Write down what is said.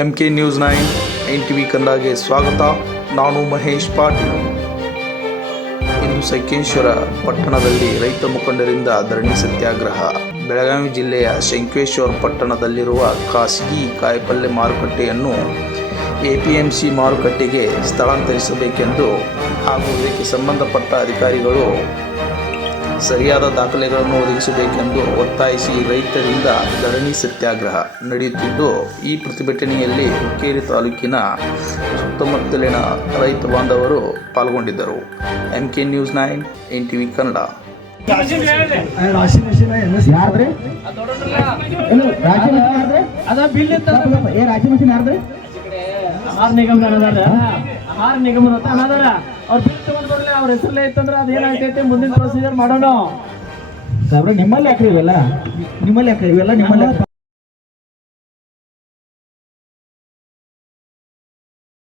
MK news 9 NTV ಕನ್ನಡಗೆ ಸ್ವಾಗತ. ನಾನು ಮಹೇಶ್ ಪಾಟೀಲ್. ಇಂದು ಸಂಕೇಶ್ವರ ಪಟ್ಟಣದಲ್ಲಿ ರೈತ ಮುಖಂಡರಿಂದ ಧರಣಿ ಸತ್ಯಾಗ್ರಹ. ಬೆಳಗಾವಿ ಜಿಲ್ಲೆಯ ಸಂಕೇಶ್ವರ ಪಟ್ಟಣದಲ್ಲಿರುವ ಖಾಸಗಿ ಕಾಯಿಪಲ್ಯ ಮಾರುಕಟ್ಟೆಯನ್ನು APMC ಮಾರುಕಟ್ಟೆಗೆ ಸ್ಥಳಾಂತರಿಸಬೇಕೆಂದು ಹಾಗೂ ಇದಕ್ಕೆ ಸಂಬಂಧಪಟ್ಟ ಅಧಿಕಾರಿಗಳು ಸರಿಯಾದ ದಾಖಲೆಗಳನ್ನು ಒದಗಿಸಬೇಕೆಂದು ಒತ್ತಾಯಿಸಿ ರೈತರಿಂದ ಧರಣಿ ಸತ್ಯಾಗ್ರಹ ನಡೆಯುತ್ತಿದ್ದು, ಈ ಪ್ರತಿಭಟನೆಯಲ್ಲಿ ಹುಕ್ಕೇರಿ ತಾಲೂಕಿನ ಸುತ್ತಮುತ್ತಲಿನ ರೈತ ಬಾಂಧವರು ಪಾಲ್ಗೊಂಡಿದ್ದರು. MK news 9 NTV Kannada. ಆಹಾರ ನಿಗಮ ಅವ್ರ ಬಿಲ್ ತಗೊಂಡ್ ಬರ್ಲಿ, ಅವ್ರ ಹೆಸರಲ್ಲೇ ಇತ್ತಂದ್ರೆ ಅದೇನಾಗ್ತೈತೆ ಮುಂದಿನ ಪ್ರೊಸೀಜರ್ ಮಾಡೋಣ. ನಿಮ್ಮಲ್ಲಿ ಯಾಕ್ರಿ ಇವೆಲ್ಲ ನಿಮ್ಮಲ್ಲಿ